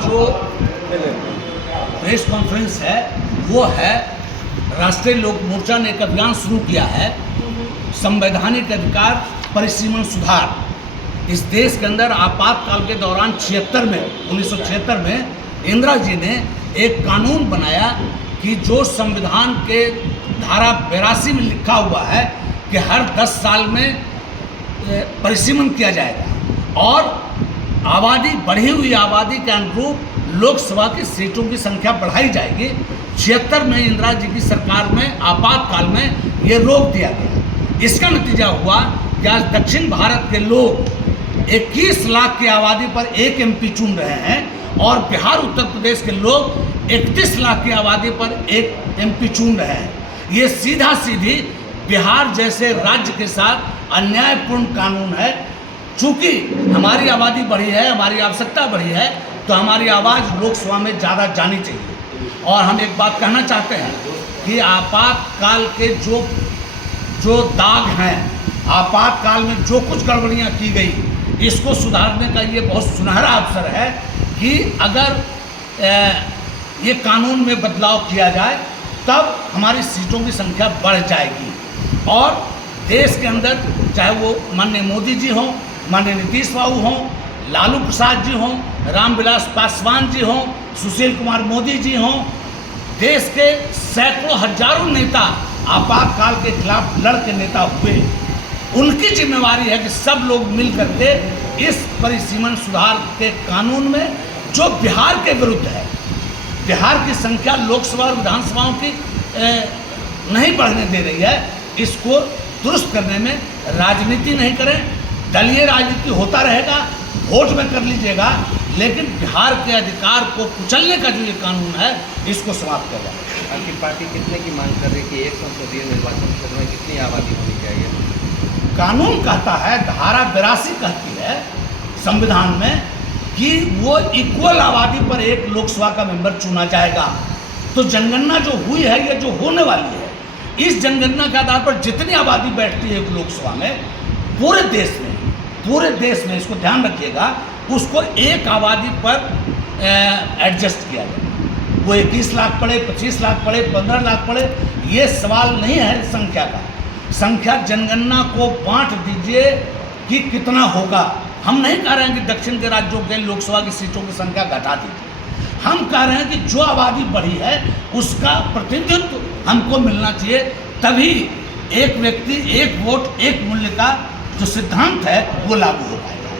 जो press conference है वो है राष्ट्रीय लोक मोर्चा ने एक अभियान शुरू किया है संवैधानिक अधिकार परिसीमन सुधार। इस देश के अंदर आपातकाल के दौरान 1976 में इंदिरा जी ने एक कानून बनाया कि जो संविधान के धारा 82 में लिखा हुआ है कि हर 10 साल में परिसीमन किया जाएगा और आबादी बढ़ी हुई आबादी के अनुरूप लोकसभा की सीटों की संख्या बढ़ाई जाएगी। 76 में इंदिरा जी की सरकार में आपातकाल में ये रोक दिया गया। इसका नतीजा हुआ कि आज दक्षिण भारत के लोग 21 लाख की आबादी पर एक एमपी चुन रहे हैं और बिहार उत्तर प्रदेश के लोग 31 लाख की आबादी पर एक एमपी चुन रहे हैं। ये सीधा सीधी बिहार जैसे राज्य के साथ अन्यायपूर्ण कानून है। चूँकि हमारी आबादी बढ़ी है, हमारी आवश्यकता बढ़ी है, तो हमारी आवाज़ लोकसभा में ज़्यादा जानी चाहिए। और हम एक बात कहना चाहते हैं कि आपातकाल के जो दाग हैं, आपातकाल में जो कुछ गड़बड़ियाँ की गई, इसको सुधारने का ये बहुत सुनहरा अवसर है कि अगर ये कानून में बदलाव किया जाए तब हमारी सीटों की संख्या बढ़ जाएगी। और देश के अंदर चाहे वो माननीय मोदी जी हों, माननीय नीतीश बाबू हों, लालू प्रसाद जी हों, रामविलास पासवान जी हों, सुशील कुमार मोदी जी हों, देश के सैकड़ों हजारों नेता आपातकाल के खिलाफ लड़ के नेता हुए। उनकी जिम्मेवारी है कि सब लोग मिल करके इस परिसीमन सुधार के कानून में जो बिहार के विरुद्ध है, बिहार की संख्या लोकसभा और विधानसभाओं की नहीं बढ़ने दे रही है, इसको दुरुस्त करने में राजनीति नहीं करें। दलीय राजनीति होता रहेगा, वोट में कर लीजिएगा, लेकिन बिहार के अधिकार को कुचलने का जो ये कानून है इसको समाप्त कर जाए। आपकी पार्टी कितने की मांग कर रही है कि एक संसदीय निर्वाचन क्षेत्र में कितनी आबादी होनी चाहिए? कानून कहता है, धारा 82 कहती है संविधान में कि वो इक्वल आबादी पर एक लोकसभा का मेंबर चुना जाएगा। तो जनगणना जो हुई है, ये जो होने वाली है, इस जनगणना के आधार पर जितनी आबादी बैठती है एक लोकसभा में पूरे देश में इसको ध्यान रखिएगा, उसको एक आबादी पर एडजस्ट किया जाए। वो 21 लाख पड़े, 25 लाख पड़े, 15 लाख पड़े, ये सवाल नहीं है संख्या का। संख्या जनगणना को बांट दीजिए कि कितना होगा। हम नहीं कह रहे हैं कि दक्षिण के राज्यों के लोकसभा की सीटों की संख्या घटा दीजिए। हम कह रहे हैं कि जो आबादी बढ़ी है उसका प्रतिनिधित्व हमको मिलना चाहिए, तभी एक व्यक्ति एक वोट एक मूल्य का जो सिद्धांत है वो लागू हो पाएगा।